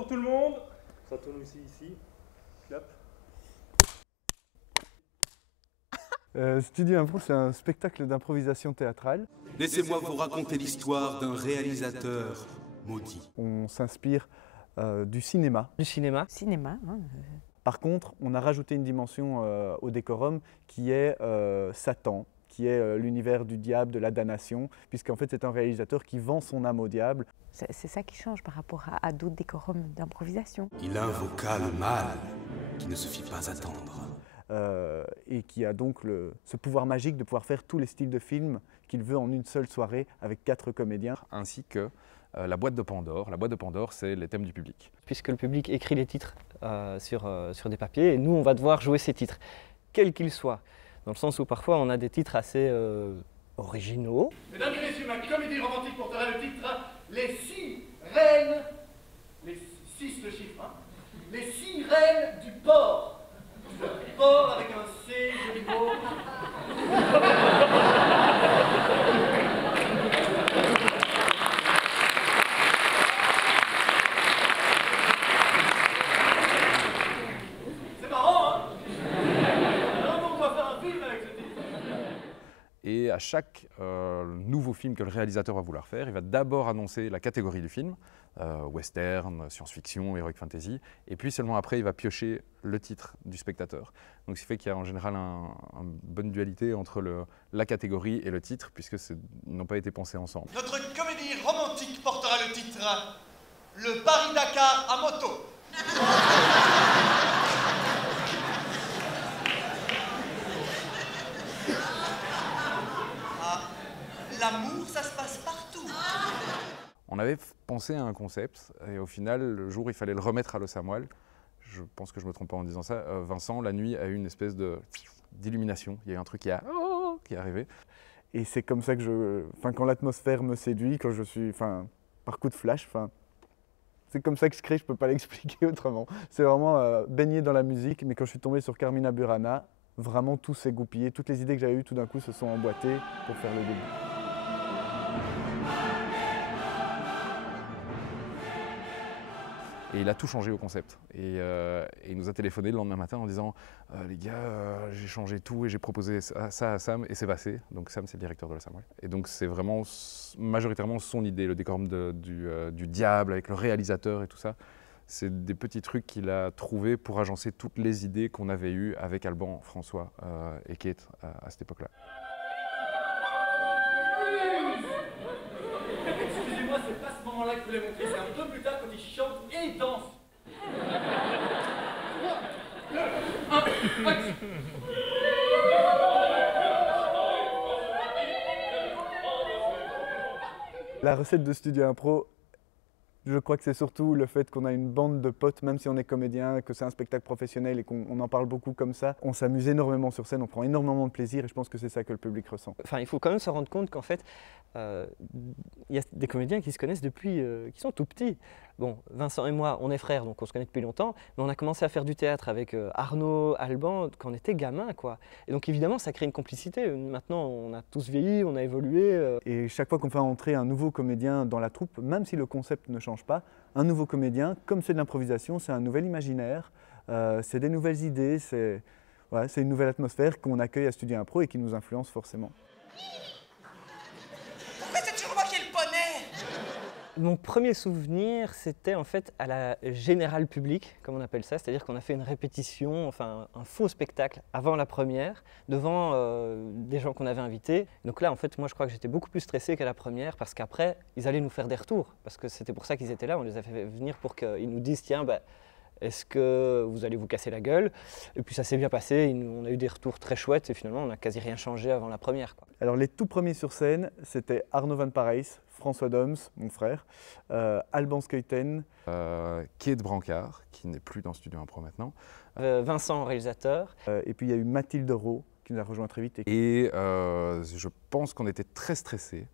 pour tout le monde. Ça tourne aussi ici. Clap. Studio Impro, c'est un spectacle d'improvisation théâtrale. Laissez-moi vous raconter l'histoire d'un réalisateur maudit. On s'inspire du cinéma. Du cinéma. Cinéma, hein. Par contre, on a rajouté une dimension au décorum qui est Satan, qui est l'univers du diable, de la damnation, puisqu'en fait c'est un réalisateur qui vend son âme au diable. C'est ça qui change par rapport à d'autres décorums d'improvisation. Il invoqua le mal qui ne se fit pas attendre. Et qui a donc ce pouvoir magique de pouvoir faire tous les styles de films qu'il veut en une seule soirée avec 4 comédiens. Ainsi que la boîte de Pandore. La boîte de Pandore, c'est les thèmes du public. Puisque le public écrit les titres sur des papiers, et nous, on va devoir jouer ces titres, quels qu'ils soient. Dans le sens où parfois, on a des titres assez originaux. Mesdames et messieurs, ma comédie romantique portera le titre Les 6 reines, les 6 le chiffre, hein, les 6 reines du port. Port avec un C, joli mot. C'est marrant, hein? Alors on va faire un film avec ce titre. Et à chaque nouveau film que le réalisateur va vouloir faire, il va d'abord annoncer la catégorie du film, western, science-fiction, heroic fantasy, et puis seulement après il va piocher le titre du spectateur. Donc ce qui fait qu'il y a en général une bonne dualité entre la catégorie et le titre, puisque ils n'ont pas été pensés ensemble. Notre comédie romantique portera le titre Le Paris-Dakar à moto. L'amour, ça se passe partout. On avait pensé à un concept, et au final, le jour où il fallait le remettre à l'os à moelle, je pense que je ne me trompe pas en disant ça, Vincent, la nuit, a eu une espèce d'illumination. Il y a eu un truc qui est arrivé. Et c'est comme ça que quand l'atmosphère me séduit, quand je suis, par coup de flash, c'est comme ça que je crée, je ne peux pas l'expliquer autrement. C'est vraiment baigné dans la musique, mais quand je suis tombé sur Carmina Burana, vraiment tout s'est goupillé, toutes les idées que j'avais eues tout d'un coup se sont emboîtées pour faire le début. Et il a tout changé au concept. Et il nous a téléphoné le lendemain matin en disant les gars, j'ai changé tout et j'ai proposé ça à Sam et c'est passé. Donc Sam, c'est le directeur de la Samuel. Et donc c'est vraiment majoritairement son idée, le décorum du diable avec le réalisateur et tout ça. C'est des petits trucs qu'il a trouvés pour agencer toutes les idées qu'on avait eues avec Alban, François et Kate à cette époque-là. Excusez-moi, c'est pas ce moment-là que je voulais montrer, c'est un peu plus tard quand il chante et il danse. La recette de Studio Impro, je crois que c'est surtout le fait qu'on a une bande de potes, même si on est comédien, que c'est un spectacle professionnel et qu'on en parle beaucoup comme ça. On s'amuse énormément sur scène, on prend énormément de plaisir et je pense que c'est ça que le public ressent. Enfin, il faut quand même se rendre compte qu'en fait, il y a des comédiens qui se connaissent depuis qu'ils sont tout petits. Bon, Vincent et moi, on est frères, donc on se connaît depuis longtemps, mais on a commencé à faire du théâtre avec Arnaud, Alban, quand on était gamin, quoi. Et donc évidemment, ça crée une complicité. Maintenant, on a tous vieilli, on a évolué. Et chaque fois qu'on fait entrer un nouveau comédien dans la troupe, même si le concept ne change pas, un nouveau comédien, comme c'est de l'improvisation, c'est un nouvel imaginaire, c'est des nouvelles idées, c'est une nouvelle atmosphère qu'on accueille à Studio Impro et qui nous influence forcément. Pourquoi c'est toujours moi qui ai le poney? Mon premier souvenir, c'était en fait à la générale publique, comme on appelle ça, c'est-à-dire qu'on a fait une répétition, enfin un faux spectacle avant la première, devant des gens qu'on avait invités. Donc là, en fait, moi, je crois que j'étais beaucoup plus stressé qu'à la première, parce qu'après, ils allaient nous faire des retours, parce que c'était pour ça qu'ils étaient là, on les a fait venir pour qu'ils nous disent, tiens, est-ce que vous allez vous casser la gueule? Et puis ça s'est bien passé, on a eu des retours très chouettes, et finalement, on n'a quasi rien changé avant la première, quoi. Alors les tout premiers sur scène, c'était Arnaud Van Parijs, François Doms, mon frère, Alban Skeuten, Kate Brancard, qui n'est plus dans Studio Impro maintenant. Vincent, réalisateur. et puis il y a eu Mathilde Rowe qui nous a rejoint très vite. Et je pense qu'on était très stressés.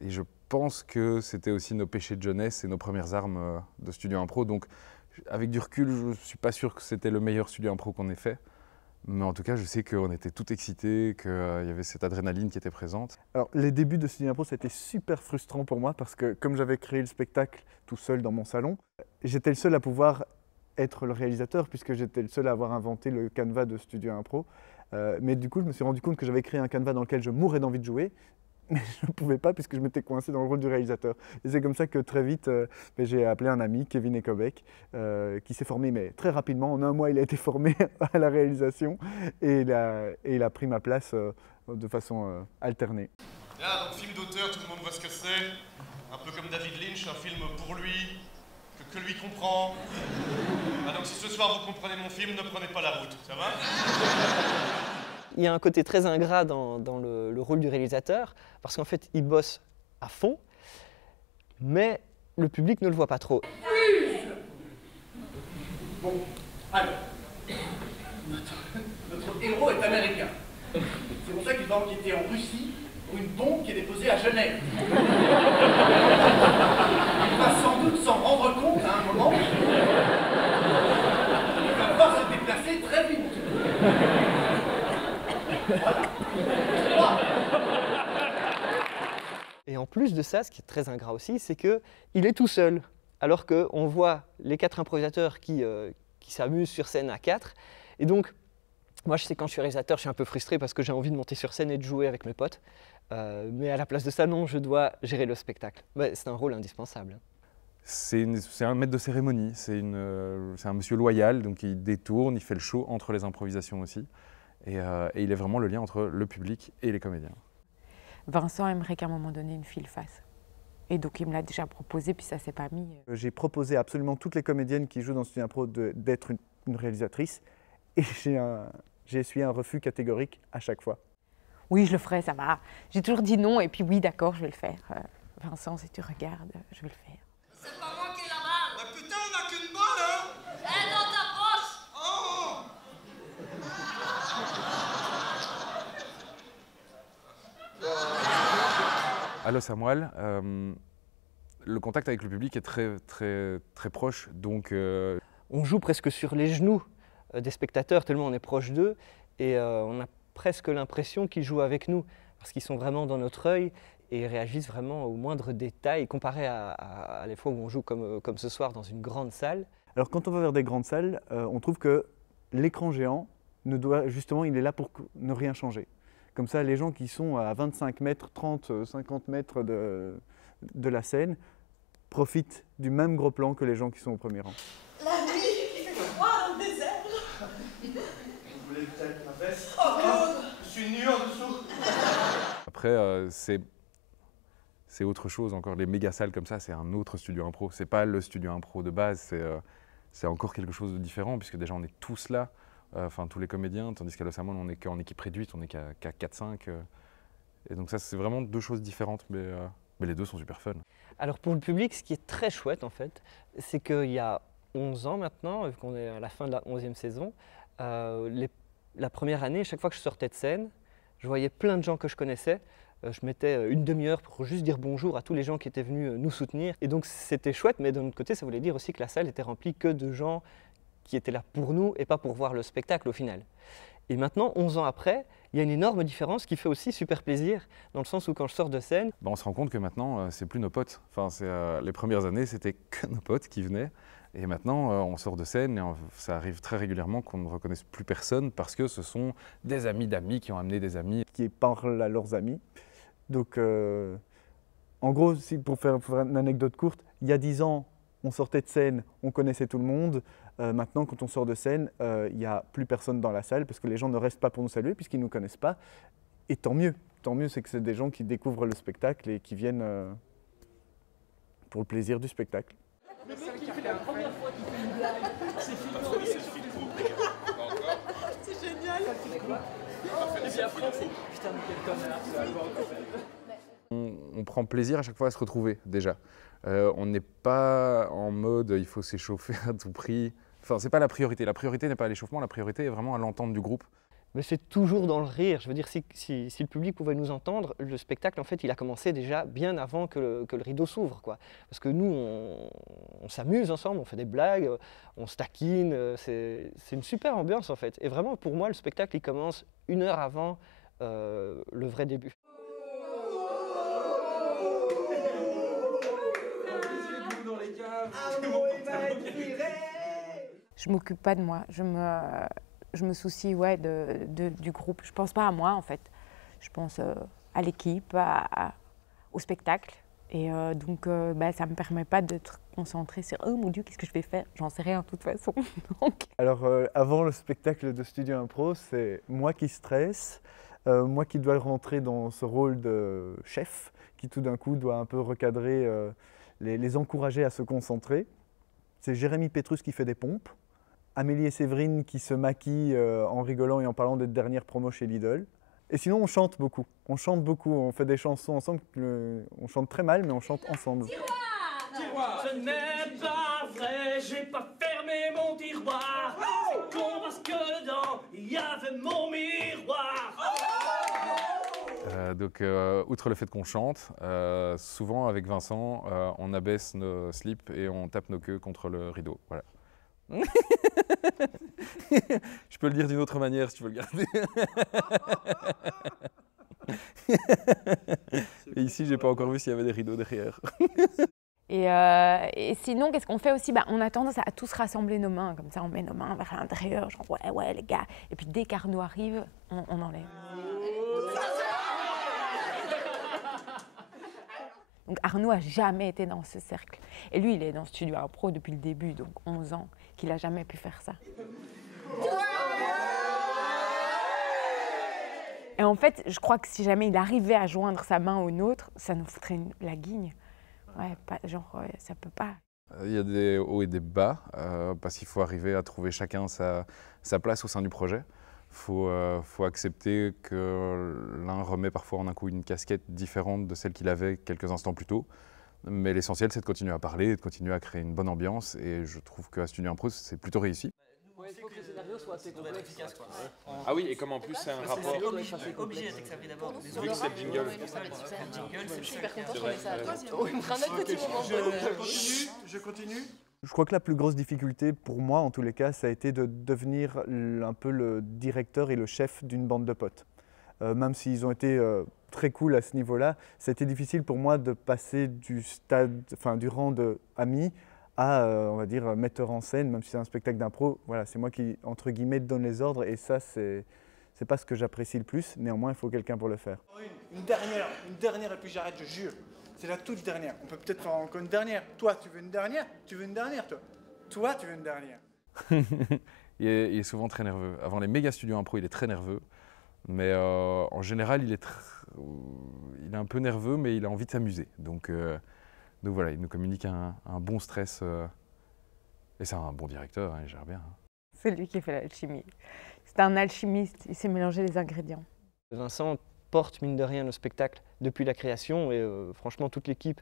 Et je pense que c'était aussi nos péchés de jeunesse et nos premières armes de Studio Impro. Donc avec du recul, je ne suis pas sûr que c'était le meilleur Studio Impro qu'on ait fait. Mais en tout cas, je sais qu'on était tout excités, qu'il y avait cette adrénaline qui était présente. Alors, les débuts de Studio Impro, ça a été super frustrant pour moi parce que comme j'avais créé le spectacle tout seul dans mon salon, j'étais le seul à pouvoir être le réalisateur puisque j'étais le seul à avoir inventé le canevas de Studio Impro. Mais du coup, je me suis rendu compte que j'avais créé un canevas dans lequel je mourais d'envie de jouer, mais je ne pouvais pas puisque je m'étais coincé dans le rôle du réalisateur. Et c'est comme ça que très vite, j'ai appelé un ami, Kevin Ekobek, qui s'est formé mais très rapidement. En un mois, il a été formé à la réalisation et il a pris ma place de façon alternée. Là, donc film d'auteur, tout le monde voit ce que c'est. Un peu comme David Lynch, un film pour lui, que lui comprend. Ah, donc si ce soir vous comprenez mon film, ne prenez pas la route, ça va? Il y a un côté très ingrat dans le rôle du réalisateur, parce qu'en fait, il bosse à fond, mais le public ne le voit pas trop. Bon, alors, notre héros est américain. C'est pour ça qu'il va enquêter en Russie pour une bombe qui est déposée à Genève. Il va sans doute s'en rendre compte à un moment. Il va devoir se déplacer très vite. Voilà. Et en plus de ça, ce qui est très ingrat aussi, c'est qu'il est tout seul, alors qu'on voit les 4 improvisateurs qui s'amusent sur scène à 4. Et donc, moi, je sais quand je suis réalisateur, je suis un peu frustré parce que j'ai envie de monter sur scène et de jouer avec mes potes. Mais à la place de ça, non, je dois gérer le spectacle. Ouais, c'est un rôle indispensable. C'est un maître de cérémonie, c'est un monsieur loyal, donc il détourne, il fait le show entre les improvisations aussi. Et il est vraiment le lien entre le public et les comédiens. Vincent aimerait qu'à un moment donné, une fille le fasse. Et donc, il me l'a déjà proposé, puis ça s'est pas mis. J'ai proposé à absolument toutes les comédiennes qui jouent dans Studio Impro d'être une réalisatrice et j'ai essuyé un refus catégorique à chaque fois. Oui, je le ferai, ça va. J'ai toujours dit non, et puis oui, d'accord, je vais le faire. Vincent, si tu regardes, je vais le faire. C'est pas moi qui ai la balle. Mais putain, on a qu'une balle, hein! Elle dans ta poche. Oh! À Los Samuel, le contact avec le public est très proche, donc On joue presque sur les genoux des spectateurs, tellement on est proche d'eux, et on a presque l'impression qu'ils jouent avec nous, parce qu'ils sont vraiment dans notre œil et réagissent vraiment aux moindres détails, comparé à les fois où on joue comme ce soir dans une grande salle. Alors quand on va vers des grandes salles, on trouve que l'écran géant justement, il est là pour ne rien changer. Comme ça, les gens qui sont à 25 mètres, 30, 50 mètres de la scène profitent du même gros plan que les gens qui sont au premier rang. La nuit, il fait froid dans le désert. Vous voulez peut-être ma veste? Oh Claude. Je suis nu en dessous. après c'est autre chose encore. Les méga salles comme ça, c'est un autre studio impro. C'est pas le studio impro de base, c'est encore quelque chose de différent puisque déjà on est tous là. Enfin tous les comédiens, tandis qu'à Los Samuel on n'est qu'en équipe réduite, on n'est qu'à 4-5. Et donc ça c'est vraiment deux choses différentes, mais les deux sont super fun. Alors pour le public, ce qui est très chouette en fait, c'est qu'il y a 11 ans maintenant, vu qu'on est à la fin de la 11e saison, la première année, chaque fois que je sortais de scène, je voyais plein de gens que je connaissais. Je mettais une demi-heure pour juste dire bonjour à tous les gens qui étaient venus nous soutenir. Et donc c'était chouette, mais d'un autre côté, ça voulait dire aussi que la salle était remplie que de gens qui étaient là pour nous et pas pour voir le spectacle au final. Et maintenant, 11 ans après, il y a une énorme différence qui fait aussi super plaisir, dans le sens où quand je sors de scène… On se rend compte que maintenant, c'est plus nos potes. Enfin, les premières années, c'était que nos potes qui venaient. Et maintenant, on sort de scène et ça arrive très régulièrement qu'on ne reconnaisse plus personne parce que ce sont des amis d'amis qui ont amené des amis. Qui parlent à leurs amis. Donc, en gros, pour faire une anecdote courte, il y a 10 ans, on sortait de scène, on connaissait tout le monde. Maintenant, quand on sort de scène, il n'y a plus personne dans la salle parce que les gens ne restent pas pour nous saluer puisqu'ils ne nous connaissent pas. Et tant mieux. Tant mieux, c'est que c'est des gens qui découvrent le spectacle et qui viennent pour le plaisir du spectacle. Le mec qui fait la première fois qu'il fait une blague, c'est fini. C'est génial. Et puis après, c'est putain, mais quel connard, tu vas voir. On prend plaisir à chaque fois à se retrouver déjà. On n'est pas en mode il faut s'échauffer à tout prix. Enfin, c'est pas la priorité. La priorité n'est pas à l'échauffement, la priorité est vraiment à l'entente du groupe. Mais c'est toujours dans le rire. Je veux dire, si le public pouvait nous entendre, le spectacle, en fait, il a commencé déjà bien avant que le rideau s'ouvre, quoi. Parce que nous, on s'amuse ensemble, on fait des blagues, on se taquine. C'est une super ambiance, en fait. Et vraiment, pour moi, le spectacle, il commence 1 heure avant le vrai début. Je m'occupe pas de moi, je me soucie du groupe. Je pense pas à moi en fait, je pense à l'équipe, au spectacle. Et donc ça me permet pas d'être concentrée sur « Oh mon Dieu, qu'est-ce que je vais faire ?» J'en sais rien de toute façon. Alors avant le spectacle de Studio Impro, c'est moi qui stresse, moi qui dois rentrer dans ce rôle de chef, qui tout d'un coup doit un peu recadrer, les encourager à se concentrer. C'est Jérémy Pétrus qui fait des pompes. Amélie et Séverine qui se maquillent en rigolant et en parlant d'être dernière promo chez Lidl. Et sinon, on chante beaucoup. On fait des chansons ensemble. On chante très mal, mais on chante ensemble. Tiroir. Ce n'est pas vrai, j'ai pas fermé mon tiroir. C'est con parce que dedans, il y avait mon miroir. Donc, outre le fait qu'on chante, souvent avec Vincent, on abaisse nos slips et on tape nos queues contre le rideau. Voilà. Je peux le dire d'une autre manière si tu veux le garder. Et ici, j'ai pas encore vu s'il y avait des rideaux derrière. Et sinon, qu'est-ce qu'on fait aussi? On a tendance à tous rassembler nos mains, comme ça on met nos mains vers l'intérieur, genre ouais les gars. Et puis dès qu'Arnaud arrive, on enlève. Donc Arnaud n'a jamais été dans ce cercle. Et lui, il est dans Studio Impro depuis le début, donc 11 ans, qu'il n'a jamais pu faire ça. Et en fait, je crois que si jamais il arrivait à joindre sa main aux nôtres, ça nous foutrait la guigne. Ouais, ça peut pas. Il y a des hauts et des bas, parce qu'il faut arriver à trouver chacun sa place au sein du projet. Faut accepter que l'un remet parfois en un coup une casquette différente de celle qu'il avait quelques instants plus tôt. Mais l'essentiel, c'est de continuer à parler, de continuer à créer une bonne ambiance. Et je trouve qu'à Studio Impro, c'est plutôt réussi. Il faut que le scénario soit assez complexe. Ah oui, et comme en plus c'est un rapport. C'est obligé d'être que ça d'abord. Vu que c'est le jingle. Je suis super contente qu'on ait ça. On prend un autre petit moment. Je continue. Je crois que la plus grosse difficulté, pour moi en tous les cas, ça a été de devenir un peu le directeur et le chef d'une bande de potes. Même s'ils ont été très cool à ce niveau-là, ça a été difficile pour moi de passer du rang d'ami à, on va dire, metteur en scène, même si c'est un spectacle d'impro. Voilà, c'est moi qui, entre guillemets, donne les ordres, et ça, c'est pas ce que j'apprécie le plus. Néanmoins, il faut quelqu'un pour le faire. Une dernière, et puis j'arrête, je jure. C'est la toute dernière. On peut peut-être faire encore une dernière. Toi, tu veux une dernière? Tu veux une dernière, toi? Toi, tu veux une dernière? Il est souvent très nerveux. Avant les méga studios impro, il est très nerveux. Mais en général, il est un peu nerveux, mais il a envie de s'amuser. Donc voilà, il nous communique un bon stress. Et c'est un bon directeur, hein, il gère bien. C'est lui qui fait l'alchimie. C'est un alchimiste, il sait mélanger les ingrédients. Vincent porte mine de rien le spectacle depuis la création et franchement toute l'équipe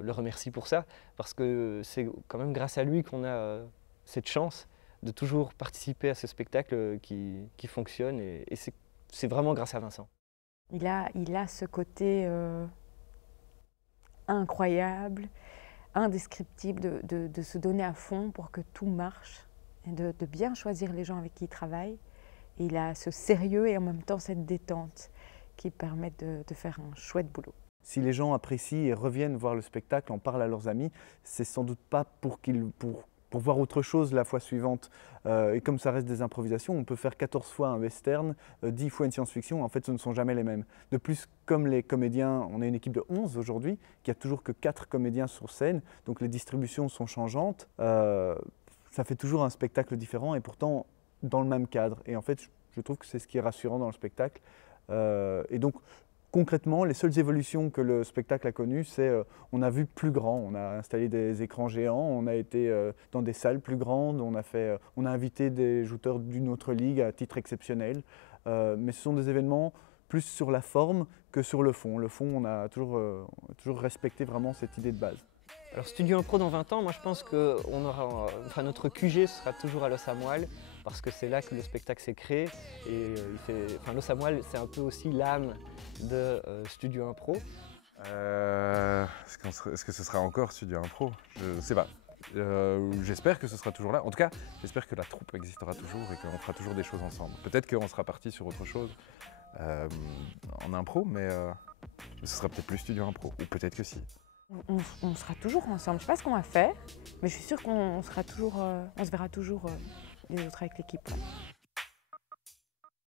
le remercie pour ça parce que c'est quand même grâce à lui qu'on a cette chance de toujours participer à ce spectacle qui fonctionne et c'est vraiment grâce à Vincent. Il a ce côté incroyable, indescriptible de se donner à fond pour que tout marche et de bien choisir les gens avec qui il travaille. Et il a ce sérieux et en même temps cette détente qui permettent de faire un chouette boulot. Si les gens apprécient et reviennent voir le spectacle, en parlent à leurs amis, c'est sans doute pas pour voir autre chose la fois suivante. Et comme ça reste des improvisations, on peut faire 14 fois un western, 10 fois une science-fiction, en fait ce ne sont jamais les mêmes. De plus, comme les comédiens, on est une équipe de 11 aujourd'hui, qui a toujours que 4 comédiens sur scène, donc les distributions sont changeantes, ça fait toujours un spectacle différent et pourtant dans le même cadre. Et en fait, je trouve que c'est ce qui est rassurant dans le spectacle. Et donc, concrètement, les seules évolutions que le spectacle a connues, c'est on a vu plus grand, on a installé des écrans géants, on a été dans des salles plus grandes, on a invité des jouteurs d'une autre ligue à titre exceptionnel. Mais ce sont des événements plus sur la forme que sur le fond. Le fond, on a toujours respecté vraiment cette idée de base. Alors Studio Impro dans 20 ans, moi je pense que notre QG sera toujours à Los Amoil parce que c'est là que le spectacle s'est créé. Et Le Samoil, c'est un peu aussi l'âme de Studio Impro. Est-ce que ce sera encore Studio Impro? Je sais pas. J'espère que ce sera toujours là. En tout cas, j'espère que la troupe existera toujours et qu'on fera toujours des choses ensemble. Peut-être qu'on sera parti sur autre chose en impro, mais ce sera peut-être plus Studio Impro. Ou peut-être que si. On sera toujours ensemble. Je sais pas ce qu'on va faire, mais je suis sûre qu'on sera toujours, on se verra toujours les autres avec l'équipe.